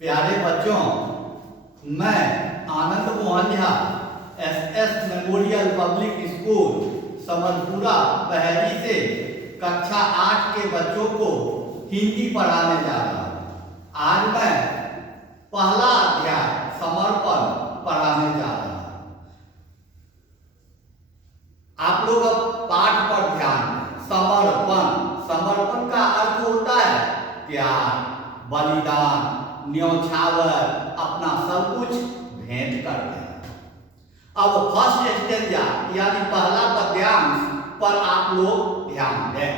प्यारे बच्चों, मैं Anand Mohan Jha SS memorial public school Samarpura Bahri से कक्षा 8 के बच्चों को हिंदी पढ़ाने जा रहा हूँ। आज मैं पहला अध्याय समर्पण पढ़ाने जा रहा हूँ। आप लोग अब पाठ पर ध्यान दें। समर्पण, समर्पण का अर्थ होता है प्यार, बलिदान, न्यौछावर, अपना सब कुछ भेंट कर देना। अब फर्स्ट स्टेंजा यानी पहला पद्यांश पर आप लोग ध्यान दें।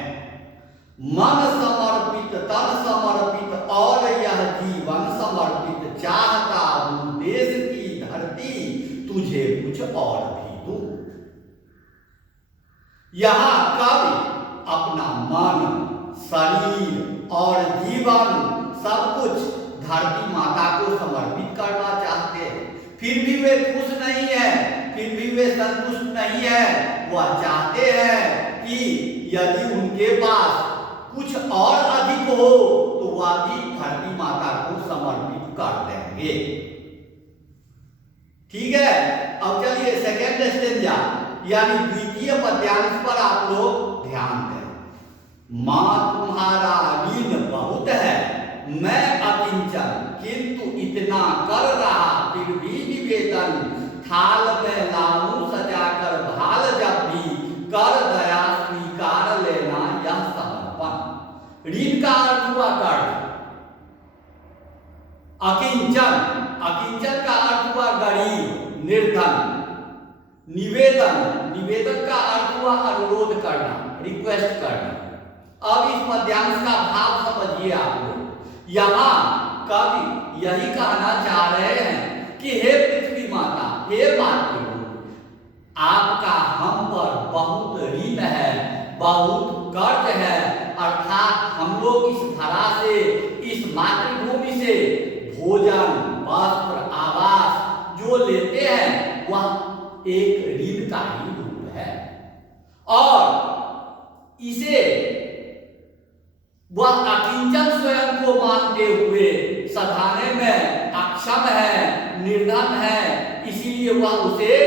मन समर्पित, तन समर्पित और यह जीवन समर्पित, चाहता हूं देश की धरती तुझे कुछ और भी दूं। यहां कवि अपना मन, शरीर और जीवन सब कुछ धरती माता को समर्पित करना चाहते हैं। फिर भी वे खुश नहीं है, फिर भी वे संतुष्ट नहीं है। वह चाहते हैं कि यदि उनके पास कुछ और अधिक हो तो वह भी धरती माता को समर्पित कर देंगे। ठीक है, अब चलिए सेकेंड स्टेंजा यानी द्वितीय पद्यांश पर आप लोग ध्यान दें। मां तुम्हारा ऋण बहुत है, मैं अकिंचन, किंतु इतना कर रहा फिर भी निवेदन, थाल में लाऊं सजाकर भाल, जब भी कर दया स्वीकार लेना यह समर्पण। ऋण का अर्थ हुआ कर्ज, अकिंचन, अकिंचन का अर्थ हुआ गरीब, निर्धन। निवेदन, निवेदन का अर्थ हुआ अनुरोध करना, रिक्वेस्ट करना। अब इस पद्यांश का भाव समझिए आप लोग। यहां कवि यही कहना चाह रहे हैं कि हे पृथ्वी माता, हे मातृभूमि, आपका हम पर बहुत ऋण है, बहुत कर्ज है। अर्थात हम लोग इस धरा से, इस मातृभूमि से भोजन, वस्त्र, आवास जो लेते हैं वह एक ऋण का ही रूप है और इसे वह अकिंचन स्वयं को मानते हुए सधाने में अक्षम है, निर्धन है, इसीलिए वह उसे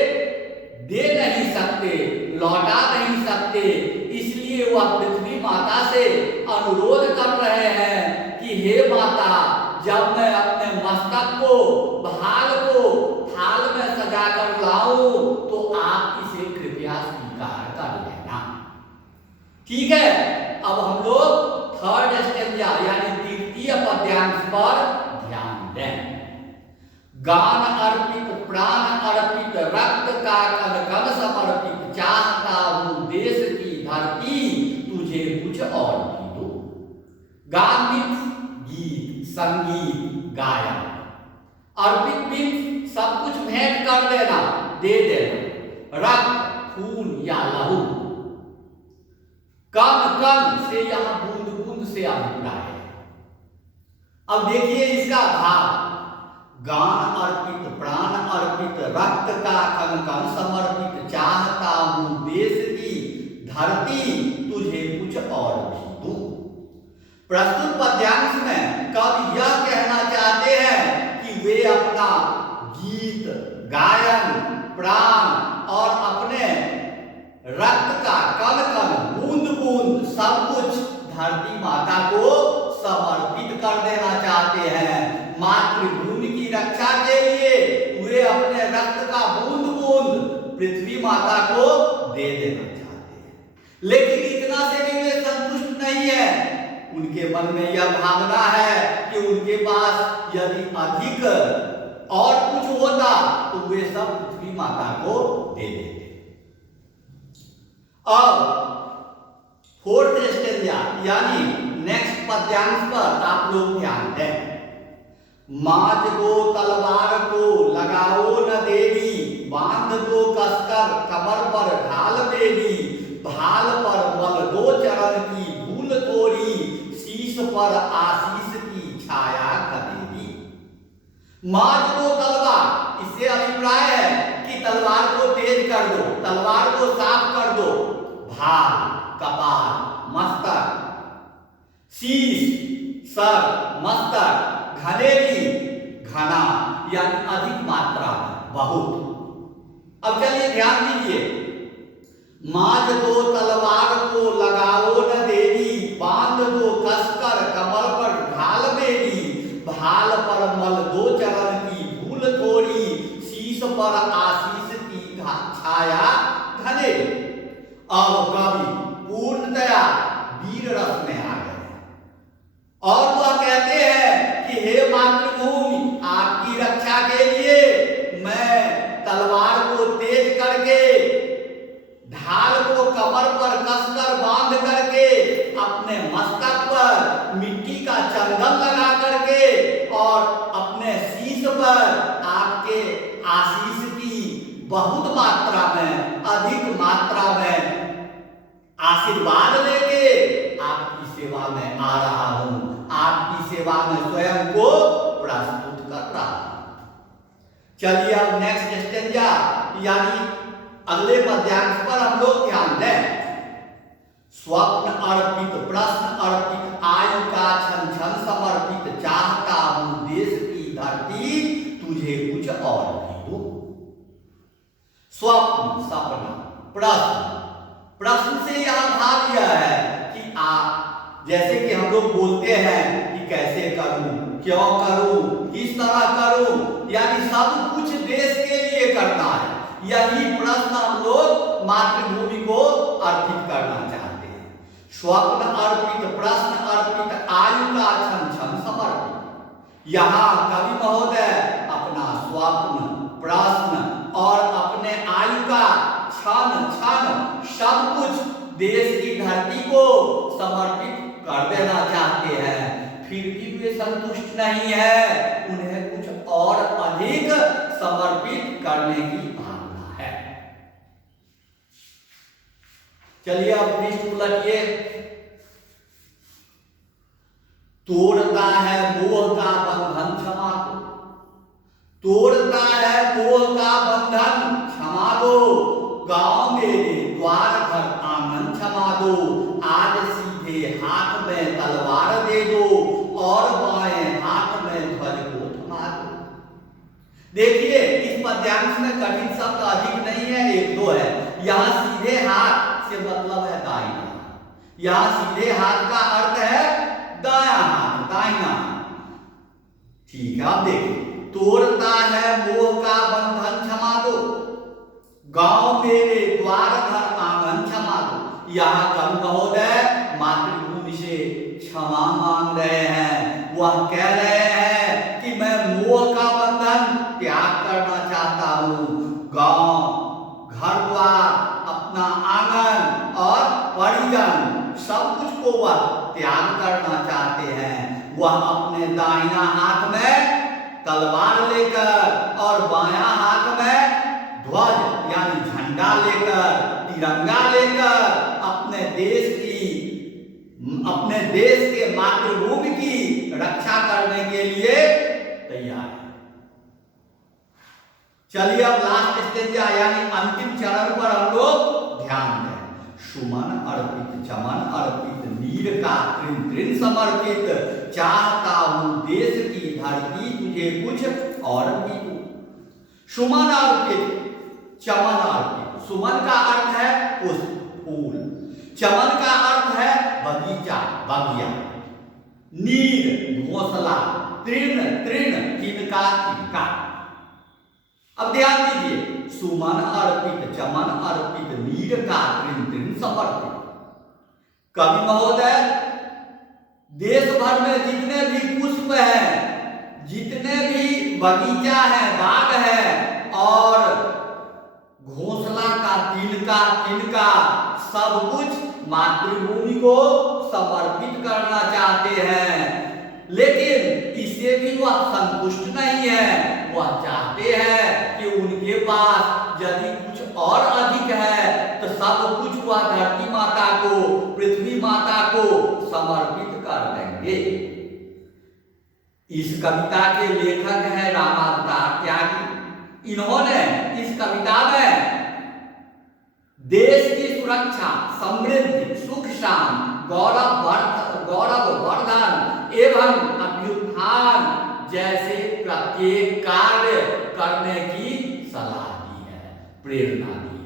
दे नहीं सकते, लौटा नहीं सकते। इसलिए वह पृथ्वी माता से अनुरोध कर रहे हैं कि हे माता, जब मैं अपने मस्तक को, भाल को थाल में सजा कर लाऊं तो आप इसे कृपया स्वीकार कर लेना। ठीक है, अब हम लोग थर्ड स्टेंजा यानी तृतीय पद्यांश पर ध्यान दें। गान अर्पित, प्राण अर्पित, रक्त का कण कण समर्पित, चाहता हूं देश की धरती तुझे कुछ और भी दो। गान मीन्स गीत, संगीत, गायन। अर्पित मीन्स सब कुछ भेंट कर देना, दे देना। रक्त, खून या लहू। कण कण से यहां बूंद बूंद से अभिप्राय है। अब देखिए इसका भाव। गान अर्पित, प्राण अर्पित, रक्त का कण कण समर्पित, चाहता हूं देश की धरती तुझे कुछ और भी दूं। प्रस्तुत पद्यांश में कवि यह कहना चाहते हैं कि वे अपना गीत, गायन, प्राण और अपने रक्त का कण कण, बूंद बूंद सब कुछ धरती माता को समर्पित कर देना चाहते हैं। मातृभूमि की रक्षा के लिए वे अपने रक्त का बूंद बूंद पृथ्वी माता को दे देना चाहते हैं। लेकिन इतना से भी वे संतुष्ट नहीं है। उनके मन में यह भावना है कि उनके पास यदि अधिक और कुछ होता तो वे सब पृथ्वी माता को दे देते। अब फोर्थ स्टेंजा यानी नेक्स्ट पद्यांश पर आप लोग ध्यान दें। माज दो तलवार को लगाओ न देवी, बांध दो कसकर कमर पर ढाल देवी, भाल पर मल दो चरण की धूल थोड़ी, शीश पर आशीष की छाया करेगी। माज दो तलवार, इससे अभिप्राय है कि तलवार को तेज कर दो, तलवार को साफ कर दो। भाल, कपाल, मस्तक, शीश, सर, मस्तक, घनेली घना यानी अधिक मात्रा में, बहुत। अब चलिए ध्यान दीजिए, माज दो तलवार को लगाओ न देवी, बांध दो कसकर कमर पर ढाल मेरी, भाल पर मल दो चरण की धूल थोड़ी, शीश पर आशीष की छाया घने। अब कवि पूर्णतया वीर रस में आ गए और वह कहते हैं कि हे मातृभूमि, आपकी रक्षा के लिए मैं तलवार को तेज करके, ढाल को कमर पर कसकर बांध करके, अपने मस्तक पर मिट्टी का चंदन लगा करके और अपने शीश पर आपके आशीष की बहुत मात्रा में, अधिक मात्रा में आशीर्वाद लेके आपकी सेवा में आ रहा हूं, आपकी सेवा में स्वयं को प्रस्तुत कर रहा हूं। चलिए अब नेक्स्ट स्टेंजा यानी अगले पद्यांश पर हम लोग ध्यान दें। स्वप्न अर्पित, प्रश्न अर्पित, आयु का छन छन समर्पित, चाहता हूं देश की धरती तुझे कुछ और भी दूं। स्वप्न, सपना, प्रश्न, प्रश्न से यह भाव यह है कि आप, जैसे कि हम लोग बोलते हैं कि कैसे करूं, क्यों करूं, किस तरह करूं, यानी सब कुछ देश के लिए करना है। यही प्रश्न हम लोग मातृभूमि को अर्पित करना चाहते हैं। स्वप्न अर्पित, प्रश्न अर्पित, आयु का छन छन समर्पित। यहाँ कवि महोदय अपना स्वप्न, प्रश्न और अपने आयु का क्षण क्षण सब कुछ देश की धरती को समर्पित कर देना चाहते हैं। फिर भी वे संतुष्ट नहीं है, उन्हें कुछ और अधिक समर्पित करने की भावना है। चलिए अब पृष्ठ उलटिए। तोड़ता है मोह का बंधन क्षमा दो, तोड़ता है मोह का बंधन क्षमा दो, गांव मेरे द्वार घर आंगन क्षमा दो, आज सीधे हाथ में तलवार दे दो और बाएं हाथ में ध्वज को थमा दो। देखिए इस पद्यांश में कठिन शब्द अधिक नहीं है, एक दो है। यहाँ सीधे हाथ से मतलब है दाहिना, यहाँ सीधे हाथ का अर्थ है दायां हाथ, दाहिना। ठीक है, अब देखिए, तोड़ता है मोह का बंधन क्षमा दो, गांव मेरे द्वार घर आंगन क्षमा दो। यहाँ कवि महोदय मातृभूमि से क्षमा मांग रहे हैं। वह कह रहे हैं कि मैं मोह का बंधन त्याग करना चाहता हूँ। गांव, घर द्वार, अपना आंगन और परिजन सब कुछ को वह त्याग करना चाहते हैं। वह अपने दाहिना हाथ में तलवार लेकर और बायां हाथ में ध्वज यानी झंडा लेकर, तिरंगा लेकर अपने देश के मातृभूमि की रक्षा करने के लिए तैयार है। चलिए अब लास्ट स्टेंजा यानी अंतिम चरण पर हम लोग ध्यान दें। सुमन अर्पित, चमन अर्पित, नीर का तृण तृण समर्पित, चाहता हूं देश की धरती तुझे कुछ और भी दूं। सुमन अर्पित, चमन अर्पित। सुमन का अर्थ है पुष्प, फूल। चमन का अर्थ है बगीचा, बगिया। नीर, घोंसला। तृण, तृण, तिनका, तिनका। अब ध्यान दीजिए, सुमन अर्पित, चमन अर्पित, नीर का तृण तृण समर्पित। कवि महोदय देश भर में जितने भी पुष्प हैं, जितने भी बगीचा है, बाग है और घोंसला का, तिनका, तिनका, सब कुछ मातृभूमि को समर्पित करना चाहते हैं। लेकिन इससे भी वह संतुष्ट नहीं है। वह चाहते हैं कि उनके पास यदि कुछ और अधिक है तो सब कुछ वह धरती माता को, पृथ्वी माता को समर्पित कर देंगे। इस कविता के लेखक हैं रामावतार त्यागी। इन्होंने इस कविता में देश की सुरक्षा, समृद्धि, सुख शांति, गौरव वर्धन एवं अभ्युत्थान जैसे के कार्य करने की सलाह दी है, प्रेरणा दी है।